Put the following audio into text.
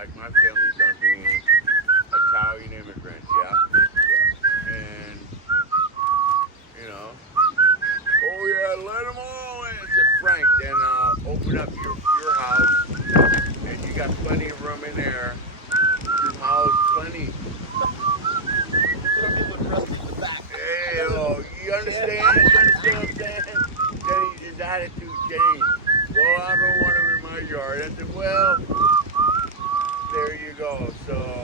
like my family's done being Italian immigrants, yeah? And, you know, oh yeah, let them all in. I said, Frank, then open up your house, and you got plenty of room in there. You house plenty. Hey, oh, you understand? You understand what I'm saying? Then his attitude changed. Well, I don't want him in my yard. I said, well, there you go. So